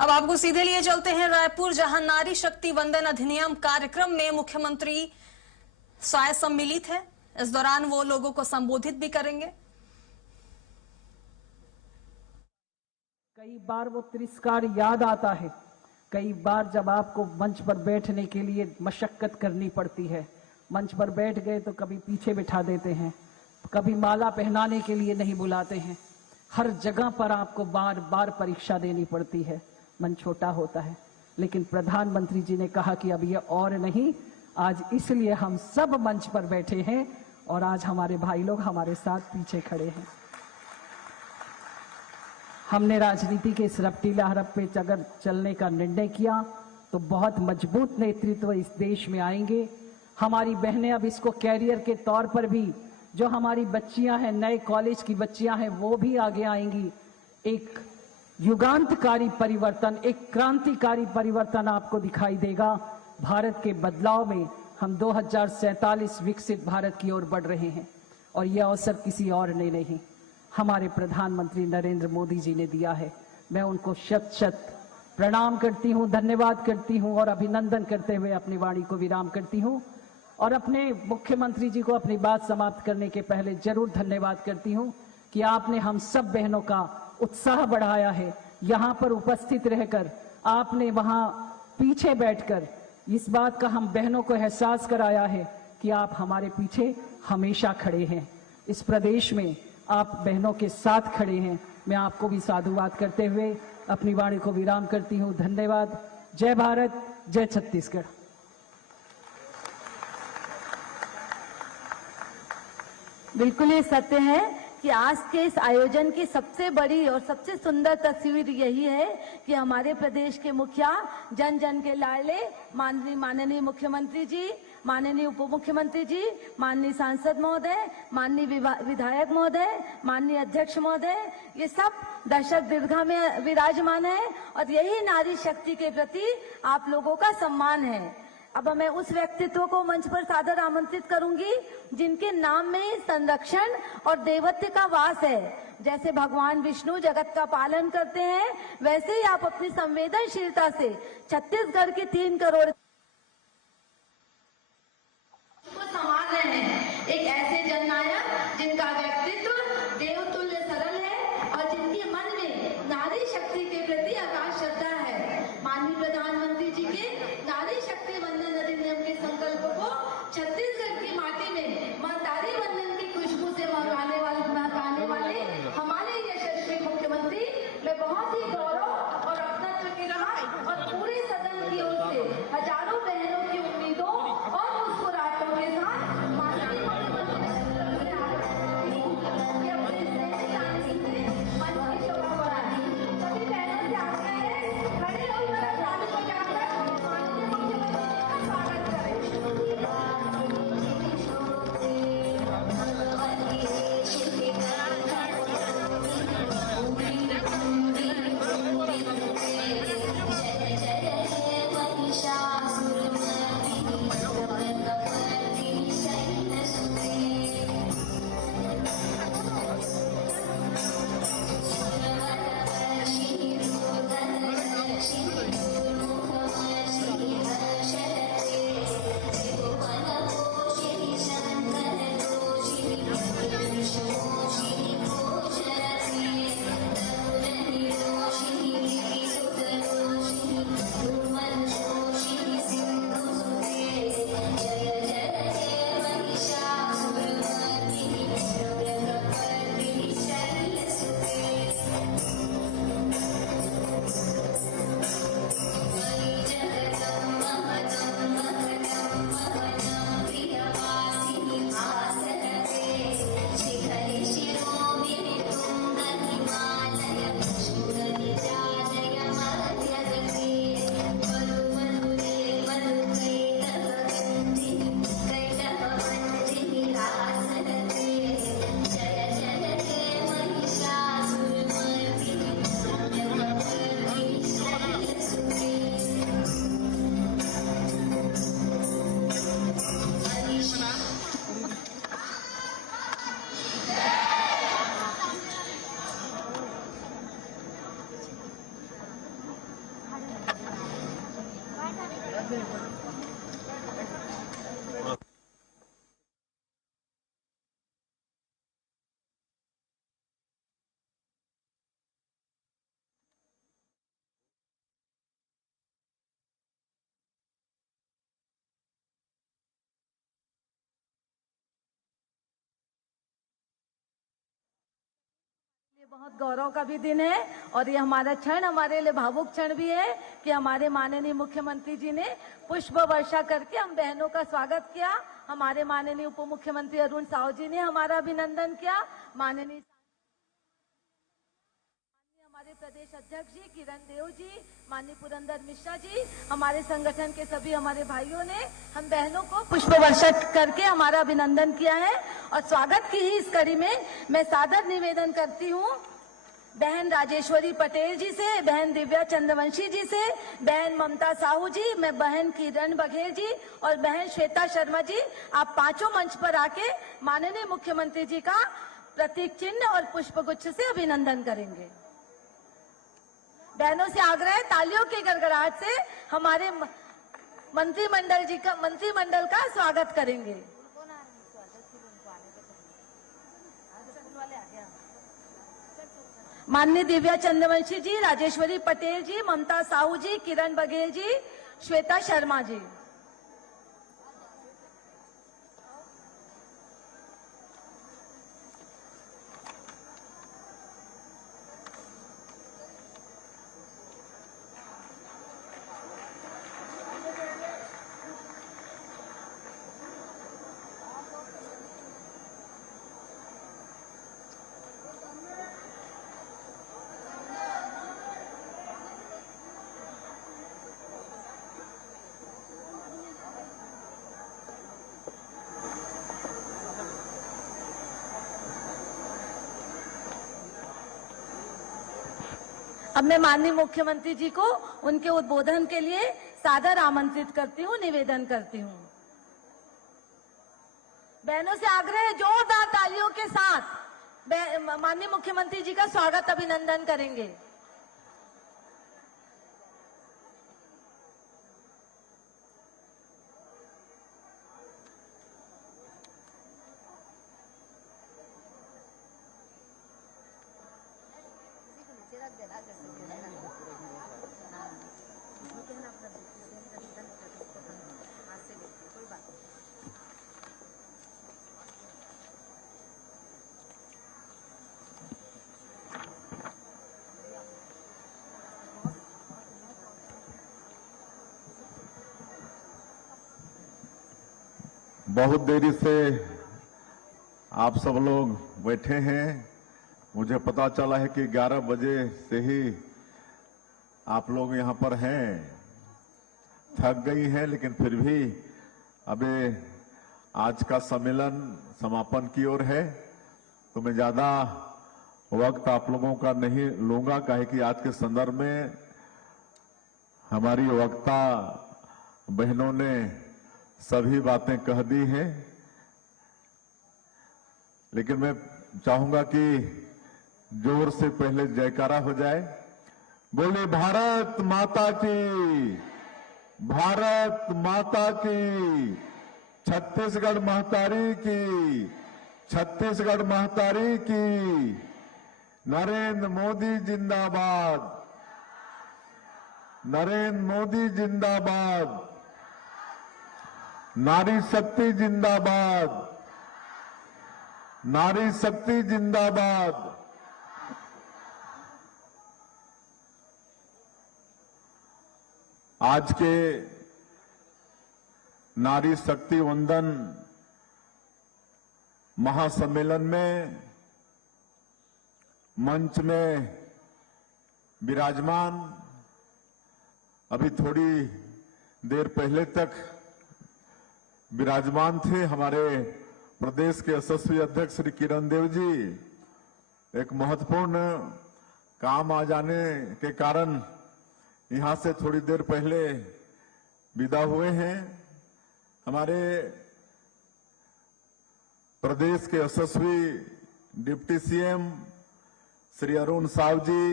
अब आपको सीधे लिए चलते हैं रायपुर, जहां नारी शक्ति वंदन अधिनियम कार्यक्रम में मुख्यमंत्री शायद सम्मिलित है। इस दौरान वो लोगों को संबोधित भी करेंगे। कई बार वो तिरस्कार याद आता है, कई बार जब आपको मंच पर बैठने के लिए मशक्कत करनी पड़ती है। मंच पर बैठ गए तो कभी पीछे बिठा देते हैं, कभी माला पहनाने के लिए नहीं बुलाते हैं। हर जगह पर आपको बार बार परीक्षा देनी पड़ती है। मन छोटा होता है, लेकिन प्रधानमंत्री जी ने कहा कि अब ये और नहीं, आज इसलिए हम सब मंच पर बैठे हैं और आज हमारे भाई लोग हमारे साथ पीछे खड़े हैं। हमने राजनीति के इस रफ्तीला हरप पे अगर चलने का निर्णय किया तो बहुत मजबूत नेतृत्व इस देश में आएंगे। हमारी बहनें अब इसको कैरियर के तौर पर भी, जो हमारी बच्चियां हैं, नए कॉलेज की बच्चियां हैं, वो भी आगे आएंगी। एक युगांतकारी परिवर्तन, एक क्रांतिकारी परिवर्तन आपको दिखाई देगा। भारत के बदलाव में हम 2047 विकसित भारत की ओर बढ़ रहे हैं और यह अवसर किसी और ने नहीं, हमारे प्रधानमंत्री नरेंद्र मोदी जी ने दिया है। मैं उनको शत शत प्रणाम करती हूं, धन्यवाद करती हूं और अभिनंदन करते हुए अपनी वाणी को विराम करती हूं और अपने मुख्यमंत्री जी को अपनी बात समाप्त करने के पहले जरूर धन्यवाद करती हूं कि आपने हम सब बहनों का उत्साह बढ़ाया है। यहां पर उपस्थित रहकर आपने वहां पीछे बैठकर इस बात का हम बहनों को एहसास कराया है कि आप हमारे पीछे हमेशा खड़े हैं। इस प्रदेश में आप बहनों के साथ खड़े हैं। मैं आपको भी साधुवाद करते हुए अपनी वाणी को विराम करती हूं। धन्यवाद। जय भारत, जय छत्तीसगढ़। बिल्कुल ये सत्य है कि आज के इस आयोजन की सबसे बड़ी और सबसे सुंदर तस्वीर यही है कि हमारे प्रदेश के मुखिया, जन जन के लाडले माननीय मुख्यमंत्री जी, माननीय उप मुख्यमंत्री जी, माननीय सांसद महोदय, माननीय विधायक महोदय, माननीय अध्यक्ष महोदय, ये सब दर्शक दीर्घा में विराजमान है और यही नारी शक्ति के प्रति आप लोगों का सम्मान है। अब मैं उस व्यक्तित्व को मंच पर सादर आमंत्रित करूंगी जिनके नाम में संरक्षण और देवत्व का वास है। जैसे भगवान विष्णु जगत का पालन करते हैं, वैसे ही आप अपनी संवेदनशीलता से छत्तीसगढ़ के 3 करोड़ को संभाल रहे हैं। एक ऐसे जननायक जिनका व्यक्तित्व देवतुल्य सरल है और जिनके मन में नारी शक्ति के प्रति अगाध श्रद्धा है। माननीय प्रधानमंत्री जी के नारी शक्ति वंदन अधिनियम के संकल्प को छत्तीसगढ़ की माटी में मां नारी वंदन की खुशबू से महकाने वाले हमारे यशस्वी मुख्यमंत्री में बहुत ही गौरव और अपनत्व के साथ और पूरे सदन की ओर से हजारों बहनों की उम्मीदों और मुस्कुराहटों के साथ माननीय मुख्यमंत्री ये बहुत गौरव का भी दिन है और ये हमारा क्षण हमारे लिए भावुक क्षण भी है कि हमारे माननीय मुख्यमंत्री जी ने पुष्प वर्षा करके हम बहनों का स्वागत किया। हमारे माननीय उप मुख्यमंत्री अरुण साहू जी ने हमारा अभिनंदन किया। माननीय हमारे प्रदेश अध्यक्ष जी किरण देव जी, माननीय पुरंदर मिश्रा जी, हमारे संगठन के सभी हमारे भाइयों ने हम बहनों को पुष्प वर्षा करके हमारा अभिनंदन किया है। और स्वागत की ही इस कड़ी में मैं सादर निवेदन करती हूँ बहन राजेश्वरी पटेल जी से, बहन दिव्या चंद्रवंशी जी से, बहन ममता साहू जी, मैं बहन किरण बघेल जी और बहन श्वेता शर्मा जी, आप पांचों मंच पर आके माननीय मुख्यमंत्री जी का प्रतीक चिन्ह और पुष्पगुच्छ से अभिनंदन करेंगे। बहनों से आग्रह है तालियों की गड़गड़ाहट से हमारे मंत्रिमंडल का स्वागत करेंगे। माननीय दिव्या चंद्रवंशी जी, राजेश्वरी पटेल जी, ममता साहू जी, किरण बघेल जी, श्वेता शर्मा जी। अब मैं माननीय मुख्यमंत्री जी को उनके उद्बोधन के लिए सादर आमंत्रित करती हूँ, निवेदन करती हूँ। बहनों से आग्रह है जोरदार तालियों के साथ माननीय मुख्यमंत्री जी का स्वागत अभिनंदन करेंगे। बहुत देरी से आप सब लोग बैठे हैं। मुझे पता चला है कि 11 बजे से ही आप लोग यहां पर हैं। थक गई हैं, लेकिन फिर भी अबे आज का सम्मेलन समापन की ओर है, तो मैं ज्यादा वक्त आप लोगों का नहीं लूंगा, काहे कि आज के संदर्भ में हमारी वक्ता बहनों ने सभी बातें कह दी हैं। लेकिन मैं चाहूंगा कि जोर से पहले जयकारा हो जाए। बोले भारत माता की, भारत माता की, छत्तीसगढ़ महतारी की, छत्तीसगढ़ महतारी की, नरेंद्र मोदी जिंदाबाद, नरेंद्र मोदी जिंदाबाद, नारी शक्ति जिंदाबाद, नारी शक्ति जिंदाबाद। आज के नारी शक्ति वंदन महासम्मेलन में मंच में विराजमान, अभी थोड़ी देर पहले तक विराजमान थे हमारे प्रदेश के यशस्वी अध्यक्ष श्री किरण देव जी। एक महत्वपूर्ण काम आ जाने के कारण यहां से थोड़ी देर पहले विदा हुए हैं। हमारे प्रदेश के यशस्वी डिप्टी सीएम श्री अरुण साहू जी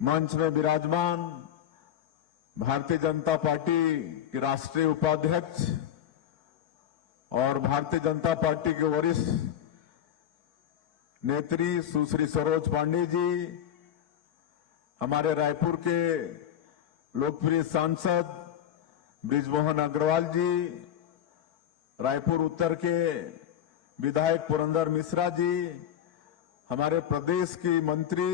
मंच में विराजमान, भारतीय जनता पार्टी के राष्ट्रीय उपाध्यक्ष और भारतीय जनता पार्टी के वरिष्ठ नेत्री सुश्री सरोज पांडे जी, हमारे रायपुर के लोकप्रिय सांसद बृजमोहन अग्रवाल जी, रायपुर उत्तर के विधायक पुरंदर मिश्रा जी, हमारे प्रदेश की मंत्री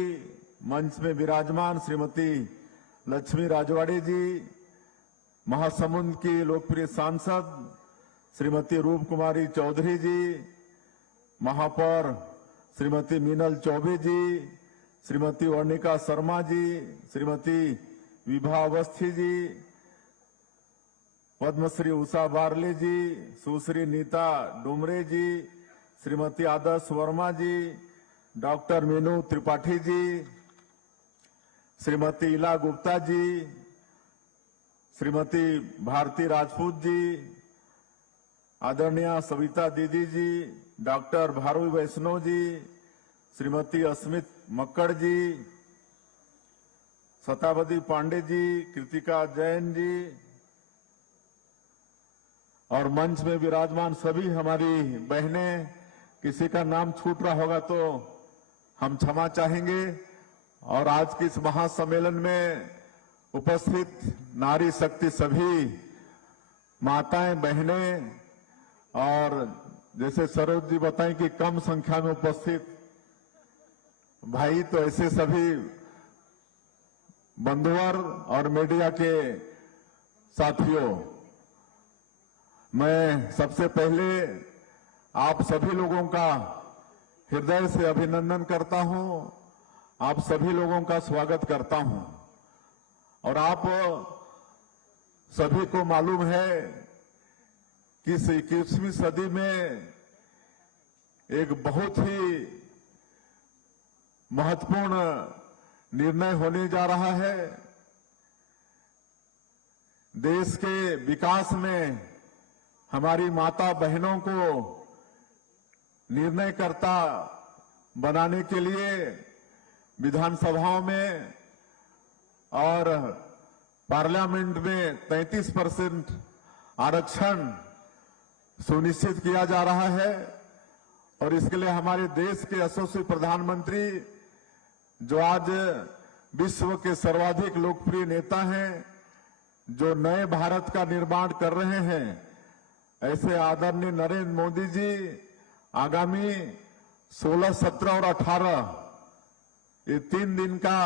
मंच में विराजमान श्रीमती लक्ष्मी राजवाड़े जी, महासमुंद की लोकप्रिय सांसद श्रीमती रूप कुमारी चौधरी जी, महापौर श्रीमती मीनल चौबे जी, श्रीमती वर्णिका शर्मा जी, श्रीमती विभा अवस्थी जी, पद्मश्री उषा बारले जी, सुश्री नीता डुमरे जी, श्रीमती आदर्श वर्मा जी, डॉक्टर मीनू त्रिपाठी जी, श्रीमती इला गुप्ता जी, श्रीमती भारती राजपूत जी, आदरणीय सविता दीदी जी, डॉक्टर भारू वैष्णव जी, श्रीमती अस्मित मक्कड़ जी, शतावती पांडे जी, कृतिका जैन जी और मंच में विराजमान सभी हमारी बहनें, किसी का नाम छूट रहा होगा तो हम क्षमा चाहेंगे। और आज के इस महासम्मेलन में उपस्थित नारी शक्ति सभी माताएं, बहनें और जैसे सरोज जी बताएं कि कम संख्या में उपस्थित भाई, तो ऐसे सभी बंधुवर और मीडिया के साथियों, मैं सबसे पहले आप सभी लोगों का हृदय से अभिनंदन करता हूं, आप सभी लोगों का स्वागत करता हूं। और आप सभी को मालूम है कि 21वीं सदी में एक बहुत ही महत्वपूर्ण निर्णय होने जा रहा है। देश के विकास में हमारी माता बहनों को निर्णयकर्ता बनाने के लिए विधानसभाओं में और पार्लियामेंट में 33% आरक्षण सुनिश्चित किया जा रहा है। और इसके लिए हमारे देश के यशस्वी प्रधानमंत्री, जो आज विश्व के सर्वाधिक लोकप्रिय नेता हैं, जो नए भारत का निर्माण कर रहे हैं, ऐसे आदरणीय नरेंद्र मोदी जी आगामी 16, 17 और 18 ये 3 दिन का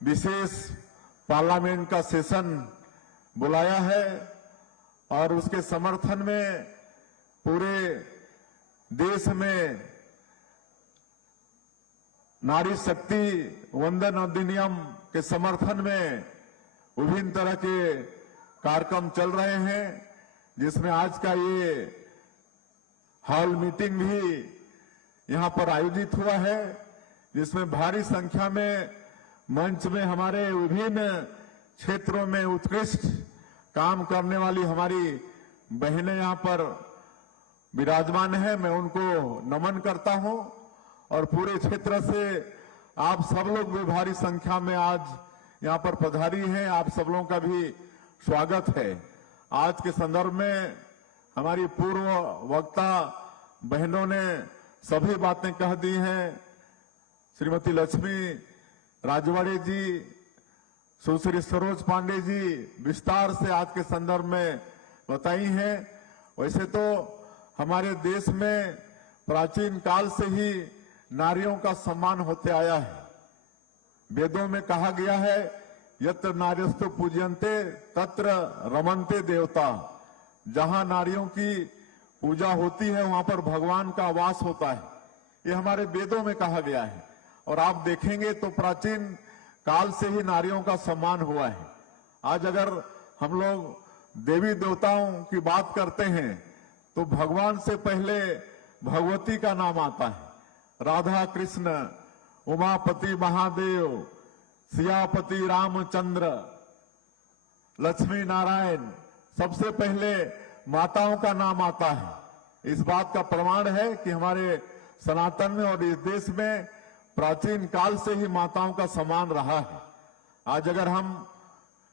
विशेष पार्लियामेंट का सेशन बुलाया है। और उसके समर्थन में पूरे देश में नारी शक्ति वंदन अधिनियम के समर्थन में विभिन्न तरह के कार्यक्रम चल रहे हैं, जिसमें आज का ये हॉल मीटिंग भी यहां पर आयोजित हुआ है, जिसमें भारी संख्या में मंच में हमारे विभिन्न क्षेत्रों में उत्कृष्ट काम करने वाली हमारी बहनें यहां पर विराजमान है। मैं उनको नमन करता हूं और पूरे क्षेत्र से आप सब लोग भी भारी संख्या में आज यहां पर पधारी हैं। आप सब लोगों का भी स्वागत है। आज के संदर्भ में हमारी पूर्व वक्ता बहनों ने सभी बातें कह दी हैं। श्रीमती लक्ष्मी राजवाड़े जी, सुश्री सरोज पांडे जी विस्तार से आज के संदर्भ में बताई हैं। वैसे तो हमारे देश में प्राचीन काल से ही नारियों का सम्मान होते आया है। वेदों में कहा गया है, यत्र नार्यस्तु पूज्यन्ते तत्र रमन्ते देवता। जहां नारियों की पूजा होती है वहां पर भगवान का वास होता है, ये हमारे वेदों में कहा गया है। और आप देखेंगे तो प्राचीन काल से ही नारियों का सम्मान हुआ है। आज अगर हम लोग देवी देवताओं की बात करते हैं तो भगवान से पहले भगवती का नाम आता है। राधा कृष्ण, उमापति महादेव, सियापति रामचंद्र, लक्ष्मी नारायण, सबसे पहले माताओं का नाम आता है। इस बात का प्रमाण है कि हमारे सनातन में और इस देश में प्राचीन काल से ही माताओं का सम्मान रहा है। आज अगर हम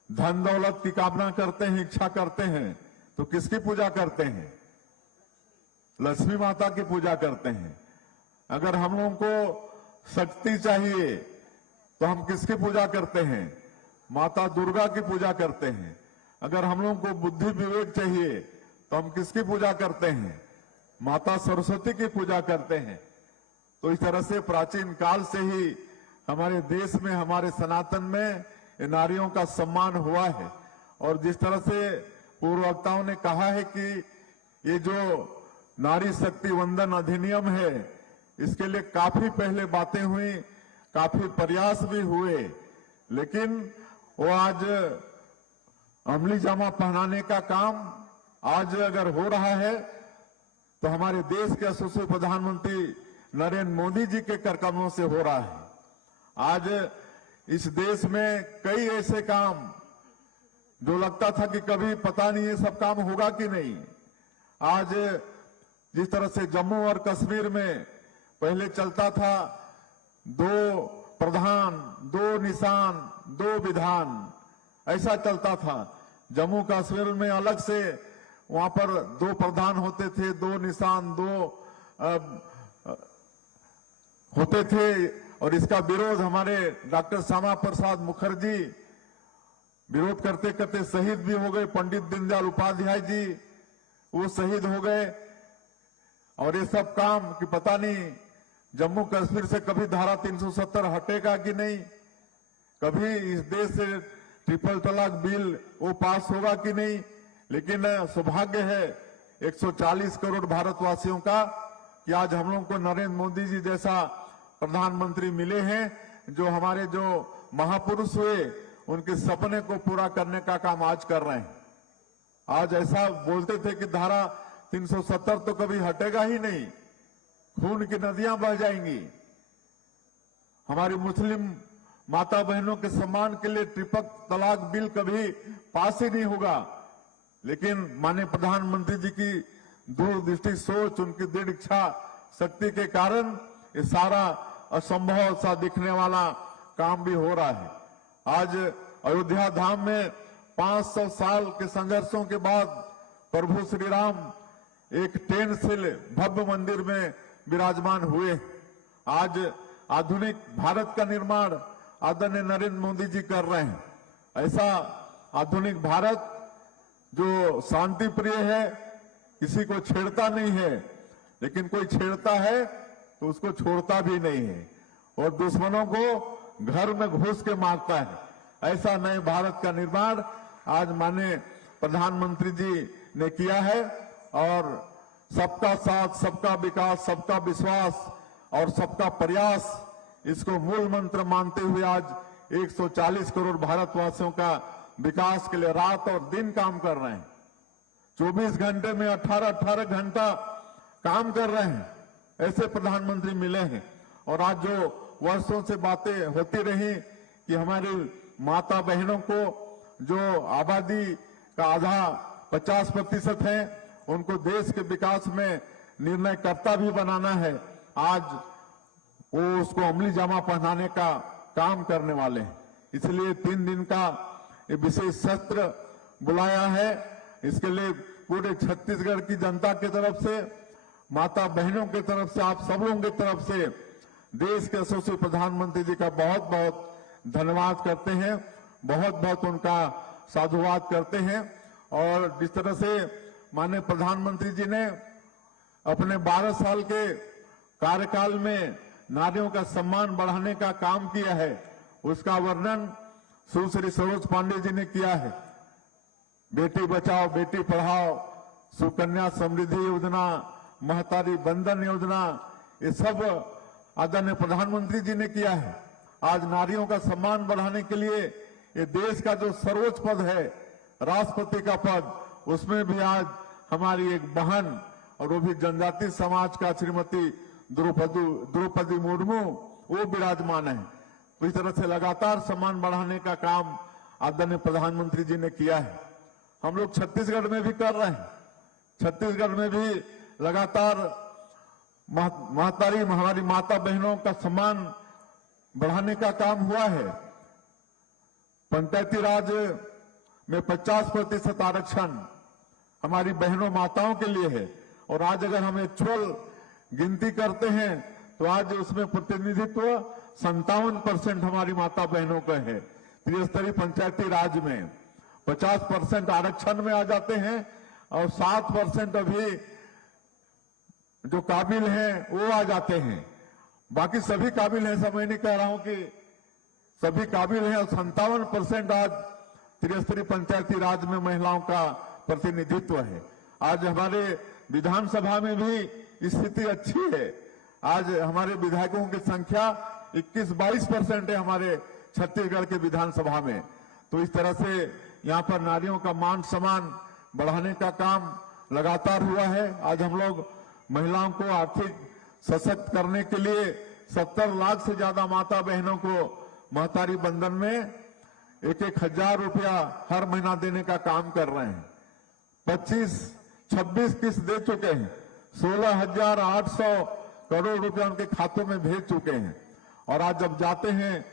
धन दौलत की कामना करते हैं, इच्छा करते हैं, तो किसकी पूजा करते हैं? लक्ष्मी माता की पूजा करते हैं। अगर हम लोगों को शक्ति चाहिए तो हम किसकी पूजा करते हैं? माता दुर्गा की पूजा करते हैं। अगर हम लोगों को बुद्धि विवेक चाहिए तो हम किसकी पूजा करते हैं? माता सरस्वती की पूजा करते हैं। तो इस तरह से प्राचीन काल से ही हमारे देश में, हमारे सनातन में नारियों का सम्मान हुआ है। और जिस तरह से पूर्व वक्ताओं ने कहा है कि ये जो नारी शक्ति वंदन अधिनियम है, इसके लिए काफी पहले बातें हुई, काफी प्रयास भी हुए, लेकिन वो आज अमली जामा पहनाने का काम आज अगर हो रहा है तो हमारे देश के यशस्वी प्रधानमंत्री नरेंद्र मोदी जी के करकमों से हो रहा है। आज इस देश में कई ऐसे काम जो लगता था कि कभी पता नहीं ये सब काम होगा कि नहीं, आज जिस तरह से जम्मू और कश्मीर में पहले चलता था 2 प्रधान, 2 निशान, 2 विधान, ऐसा चलता था। जम्मू कश्मीर में अलग से वहां पर 2 प्रधान होते थे, 2 निशान, 2 होते थे। और इसका विरोध हमारे डॉक्टर श्यामा प्रसाद मुखर्जी विरोध करते करते शहीद भी हो गए। पंडित दीनदयाल उपाध्याय जी वो शहीद हो गए। और ये सब काम कि पता नहीं जम्मू कश्मीर से कभी धारा 370 हटेगा कि नहीं, कभी इस देश से ट्रिपल तलाक बिल वो पास होगा कि नहीं। लेकिन सौभाग्य है 140 करोड़ भारतवासियों का कि आज हम लोग को नरेंद्र मोदी जी जैसा प्रधानमंत्री मिले हैं, जो हमारे जो महापुरुष हुए उनके सपने को पूरा करने का काम आज कर रहे हैं। आज ऐसा बोलते थे कि धारा 370 तो कभी हटेगा ही नहीं, खून की नदियां बह जाएंगी, हमारी मुस्लिम माता बहनों के सम्मान के लिए ट्रिपल तलाक बिल कभी पास ही नहीं होगा। लेकिन माननीय प्रधानमंत्री जी की दूरदृष्टि सोच, उनकी दृढ़ इच्छा शक्ति के कारण ये सारा असंभव सा दिखने वाला काम भी हो रहा है। आज अयोध्या धाम में 500 साल के संघर्षों के बाद प्रभु श्री राम एक टेंटशिल भव्य मंदिर में विराजमान हुए। आज आधुनिक भारत का निर्माण आदरणीय नरेंद्र मोदी जी कर रहे हैं। ऐसा आधुनिक भारत जो शांति प्रिय है, किसी को छेड़ता नहीं है, लेकिन कोई छेड़ता है तो उसको छोड़ता भी नहीं है और दुश्मनों को घर में घुस के मारता है। ऐसा नए भारत का निर्माण आज माननीय प्रधानमंत्री जी ने किया है। और सबका साथ, सबका विकास, सबका विश्वास और सबका प्रयास, इसको मूल मंत्र मानते हुए आज 140 करोड़ भारतवासियों का विकास के लिए रात और दिन काम कर रहे हैं। 24 घंटे में 18-18 घंटा काम कर रहे हैं। ऐसे प्रधानमंत्री मिले हैं। और आज जो वर्षों से बातें होती रही कि हमारी माता बहनों को जो आबादी का आधा 50% है, उनको देश के विकास में निर्णयकर्ता भी बनाना है, आज वो उसको अमली जामा पहनाने का काम करने वाले हैं। इसलिए 3 दिन का ये विशेष सत्र बुलाया है। इसके लिए पूरे छत्तीसगढ़ की जनता की तरफ से, माता बहनों की तरफ से, आप सब लोगों की तरफ से देश के यशस्वी प्रधानमंत्री जी का बहुत बहुत धन्यवाद करते हैं, बहुत बहुत उनका साधुवाद करते हैं। और जिस तरह से माननीय प्रधानमंत्री जी ने अपने 12 साल के कार्यकाल में नारियों का सम्मान बढ़ाने का काम किया है, उसका वर्णन सुश्री सरोज पांडे जी ने किया है। बेटी बचाओ बेटी पढ़ाओ, सुकन्या समृद्धि योजना, महतारी बंधन योजना, ये सब आदरणीय प्रधानमंत्री जी ने किया है। आज नारियों का सम्मान बढ़ाने के लिए ये देश का जो सर्वोच्च पद है, राष्ट्रपति का पद, उसमें भी आज हमारी एक बहन और वो भी जनजाति समाज का श्रीमती द्रौपदी मुर्मू वो विराजमान है। तो इस तरह से लगातार सम्मान बढ़ाने का काम आदरणीय प्रधानमंत्री जी ने किया है। हम लोग छत्तीसगढ़ में भी कर रहे हैं। छत्तीसगढ़ में भी लगातार महतारी हमारी माता बहनों का सम्मान बढ़ाने का काम हुआ है। पंचायती राज में 50% आरक्षण हमारी बहनों माताओं के लिए है। और आज अगर हम एक्चुअल गिनती करते हैं तो आज उसमें प्रतिनिधित्व 57% हमारी माता बहनों का है। त्रिस्तरीय पंचायती राज में 50% आरक्षण में आ जाते हैं और 7% अभी जो काबिल हैं वो आ जाते हैं। बाकी सभी काबिल हैं, सब मैं नहीं कह रहा हूं कि सभी काबिल हैं। और 57% आज त्रिस्तरीय पंचायती राज में महिलाओं का प्रतिनिधित्व है। आज हमारे विधानसभा में भी स्थिति अच्छी है। आज हमारे विधायकों की संख्या 21-22% है हमारे छत्तीसगढ़ के विधानसभा में। तो इस तरह से यहाँ पर नारियों का मान सम्मान बढ़ाने का काम लगातार हुआ है। आज हम लोग महिलाओं को आर्थिक सशक्त करने के लिए 70 लाख से ज्यादा माता बहनों को महतारी बंधन में 1,000 रुपया हर महीना देने का काम कर रहे हैं। 26 किस्त दे चुके हैं। 16,800 करोड़ रुपया उनके खातों में भेज चुके हैं। और आज जब जाते हैं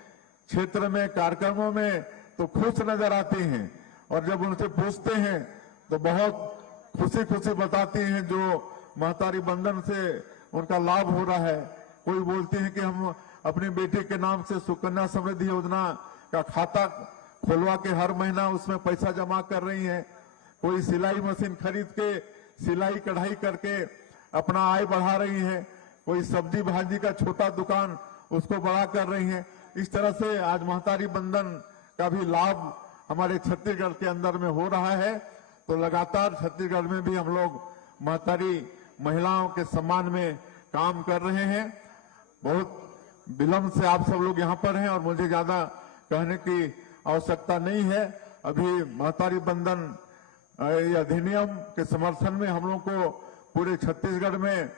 क्षेत्र में कार्यक्रमों में तो खुश नजर आती हैं। और जब उनसे पूछते हैं तो बहुत खुशी खुशी बताती हैं जो महतारी बंधन से उनका लाभ हो रहा है। कोई बोलती है कि हम अपनी बेटी के नाम से सुकन्या समृद्धि योजना का खाता खुलवा के हर महीना उसमें पैसा जमा कर रही हैं। कोई सिलाई मशीन खरीद के सिलाई कढ़ाई करके अपना आय बढ़ा रही है। कोई सब्जी भाजी का छोटा दुकान उसको बड़ा कर रही है। इस तरह से आज महतारी बंधन का भी लाभ हमारे छत्तीसगढ़ के अंदर में हो रहा है। तो लगातार छत्तीसगढ़ में भी हम लोग महतारी महिलाओं के सम्मान में काम कर रहे हैं। बहुत विलंब से आप सब लोग यहाँ पर हैं और मुझे ज्यादा कहने की आवश्यकता नहीं है। अभी महतारी बंधन अधिनियम के समर्थन में हम लोग को पूरे छत्तीसगढ़ में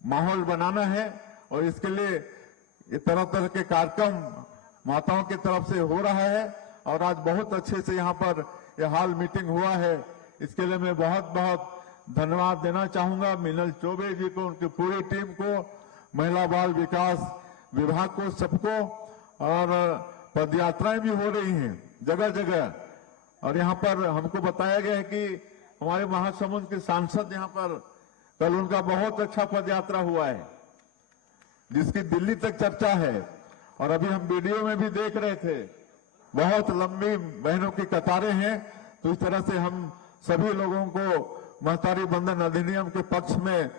माहौल बनाना है और इसके लिए ये तरह तरह के कार्यक्रम माताओं की तरफ से हो रहा है। और आज बहुत अच्छे से यहाँ पर ये हाल मीटिंग हुआ है। इसके लिए मैं बहुत बहुत धन्यवाद देना चाहूंगा मिनल चौबे जी को, उनकी पूरी टीम को, महिला बाल विकास विभाग को, सबको। और पदयात्राएं भी हो रही हैं जगह जगह। और यहाँ पर हमको बताया गया है कि हमारे महासमुंद के सांसद यहाँ पर कल उनका बहुत अच्छा पदयात्रा हुआ है जिसकी दिल्ली तक चर्चा है। और अभी हम वीडियो में भी देख रहे थे बहुत लंबी बहनों की कतारें हैं। तो इस तरह से हम सभी लोगों को महतारी बंधन अधिनियम के पक्ष में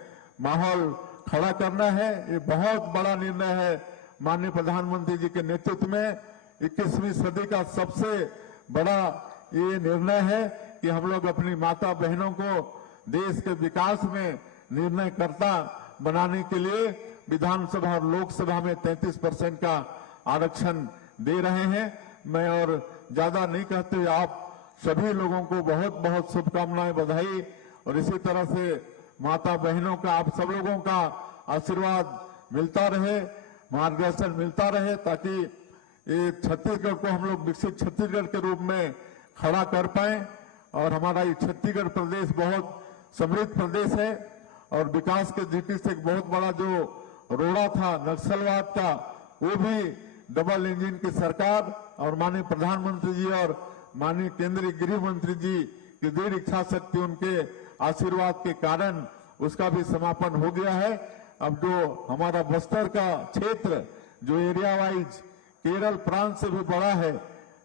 माहौल खड़ा करना है। ये बहुत बड़ा निर्णय है माननीय प्रधानमंत्री जी के नेतृत्व में। 21वीं सदी का सबसे बड़ा ये निर्णय है कि हम लोग अपनी माता बहनों को देश के विकास में निर्णयकर्ता बनाने के लिए विधानसभा और लोकसभा में 33% का आरक्षण दे रहे हैं। मैं और ज्यादा नहीं कहते, आप सभी लोगों को बहुत बहुत शुभकामनाएं, बधाई। और इसी तरह से माता बहनों का, आप सब लोगों का आशीर्वाद मिलता रहे, मार्गदर्शन मिलता रहे, ताकि ये छत्तीसगढ़ को हम लोग विकसित छत्तीसगढ़ के रूप में खड़ा कर पाए। और हमारा ये छत्तीसगढ़ प्रदेश बहुत समृद्ध प्रदेश है और विकास के दृष्टि से एक बहुत बड़ा जो रोड़ा था नक्सलवाद का, वो भी डबल इंजन की सरकार और माननीय प्रधानमंत्री जी और माननीय केंद्रीय गृह मंत्री जी की दृढ़ इच्छा शक्ति, उनके आशीर्वाद के कारण उसका भी समापन हो गया है। अब जो हमारा बस्तर का क्षेत्र जो एरिया वाइज केरल प्रांत से भी बड़ा है,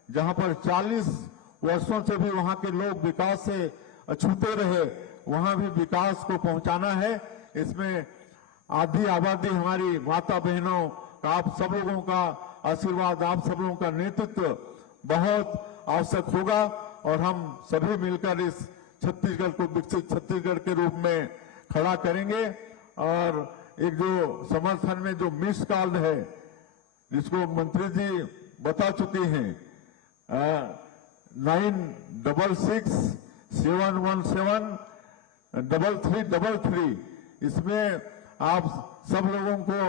जहां पर 40 वर्षों से भी वहां के लोग विकास से अछूते रहे, वहां भी विकास को पहुंचाना है। इसमें आधी आबादी हमारी माता बहनों का, आप सब लोगों का आशीर्वाद, आप सब लोगों का नेतृत्व बहुत आवश्यक होगा। और हम सभी मिलकर इस छत्तीसगढ़ को विकसित छत्तीसगढ़ के रूप में खड़ा करेंगे। और एक जो समर्थन में जो मिस कॉल है जिसको मंत्री जी बता चुके हैं, 966671173333, इसमें आप सब लोगों को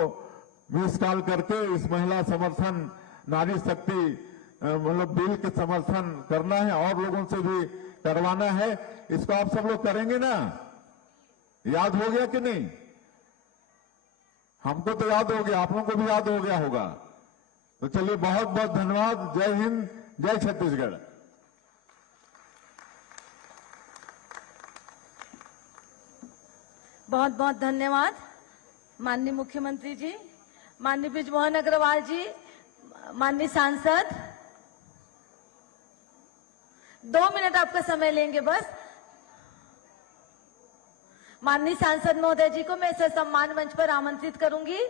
मिस कॉल करके इस महिला समर्थन नारी शक्ति मतलब बिल के समर्थन करना है और लोगों से भी करवाना है। इसको आप सब लोग करेंगे ना? याद हो गया कि नहीं? हमको तो याद हो गया, आप लोगों को भी याद हो गया होगा। तो चलिए, बहुत बहुत धन्यवाद। जय हिंद, जय छत्तीसगढ़। बहुत बहुत धन्यवाद माननीय मुख्यमंत्री जी, माननीय बृजमोहन अग्रवाल जी, माननीय सांसद। 2 मिनट आपका समय लेंगे बस। माननीय सांसद महोदय जी को मैं इसे सम्मान मंच पर आमंत्रित करूंगी।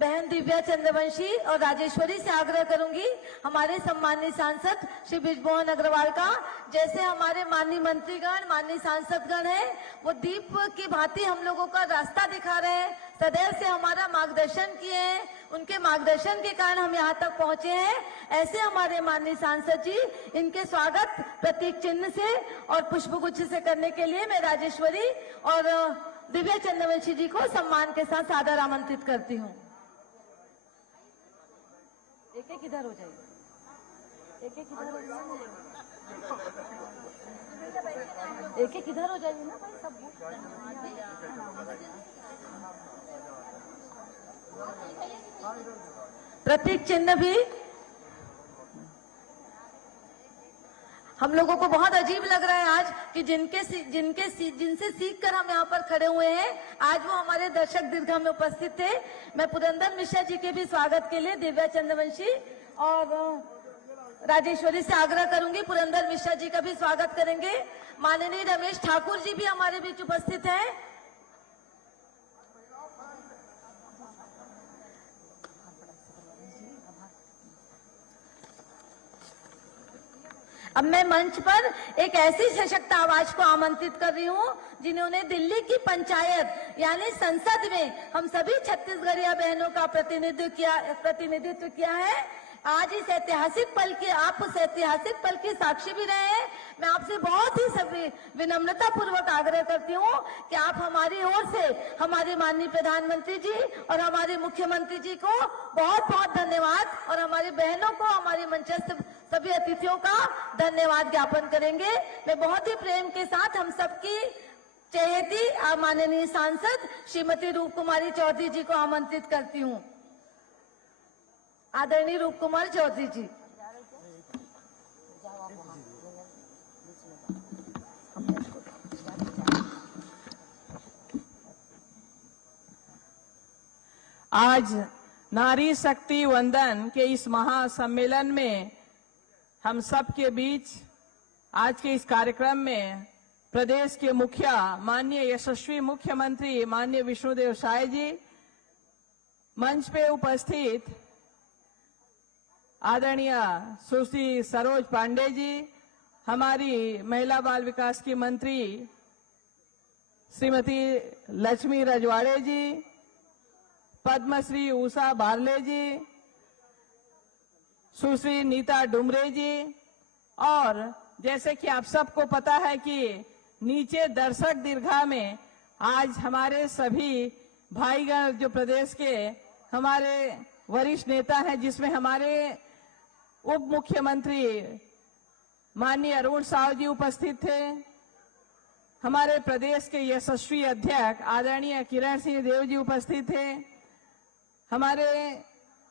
बहन दिव्या चंद्रवंशी और राजेश्वरी से आग्रह करूंगी हमारे सम्मानित सांसद श्री बृजमोहन अग्रवाल का, जैसे हमारे माननीय मंत्रीगण, माननीय सांसदगण हैं, वो दीप की भांति हम लोगों का रास्ता दिखा रहे हैं, सदैव से हमारा मार्गदर्शन किए हैं, उनके मार्गदर्शन के कारण हम यहाँ तक पहुंचे हैं। ऐसे हमारे माननीय सांसद जी, इनके स्वागत प्रतीक चिन्ह से और पुष्पगुच्छ से करने के लिए मैं राजेश्वरी और दिव्या चंद्रवंशी जी को सम्मान के साथ सादर आमंत्रित करती हूँ। एक एक इधर हो जाइए, एक एक इधर हो जाइए, एक एक इधर हो जाइए ना भाई, सब प्रतीक चिन्ह भी हम लोगों को बहुत अजीब लग रहा है आज कि जिनसे सीख कर हम यहाँ पर खड़े हुए हैं, आज वो हमारे दर्शक दीर्घा में उपस्थित थे। मैं पुरंदर मिश्रा जी के भी स्वागत के लिए दिव्या चंद्रवंशी और राजेश्वरी से आग्रह करूंगी, पुरंदर मिश्रा जी का भी स्वागत करेंगे। माननीय रमेश ठाकुर जी भी हमारे बीच उपस्थित हैं। अब मैं मंच पर एक ऐसी सशक्त आवाज को आमंत्रित कर रही हूँ जिन्होंने दिल्ली की पंचायत यानी संसद में हम सभी छत्तीसगढ़िया बहनों का प्रतिनिधित्व किया है। आज इस ऐतिहासिक पल के, आप उस ऐतिहासिक पल के साक्षी भी रहे हैं। मैं आपसे बहुत ही विनम्रता पूर्वक आग्रह करती हूँ कि आप हमारी ओर से हमारे माननीय प्रधानमंत्री जी और हमारे मुख्यमंत्री जी को बहुत बहुत धन्यवाद और हमारी बहनों को, हमारे मंचस्थ सभी अतिथियों का धन्यवाद ज्ञापन करेंगे। मैं बहुत ही प्रेम के साथ हम सबकी चहेती माननीय सांसद श्रीमती रूप कुमारी चौधरी जी को आमंत्रित करती हूँ। आदरणीय रूप कुमार चौधरी जी। आज नारी शक्ति वंदन के इस महासम्मेलन में हम सब के बीच आज के इस कार्यक्रम में प्रदेश के मुखिया माननीय यशस्वी मुख्यमंत्री माननीय विष्णुदेव साय जी, मंच पे उपस्थित आदरणीय सुश्री सरोज पांडे जी, हमारी महिला बाल विकास की मंत्री श्रीमती लक्ष्मी रजवाड़े जी, पद्मश्री उषा बारले जी, सुश्री नीता डुमरे जी, और जैसे कि आप सबको पता है कि नीचे दर्शक दीर्घा में आज हमारे सभी भाईगण जो प्रदेश के हमारे वरिष्ठ नेता हैं, जिसमें हमारे उप मुख्यमंत्री माननीय अरुण साव जी उपस्थित थे, हमारे प्रदेश के यशस्वी अध्यक्ष आदरणीय किरण सिंह देव जी उपस्थित थे, हमारे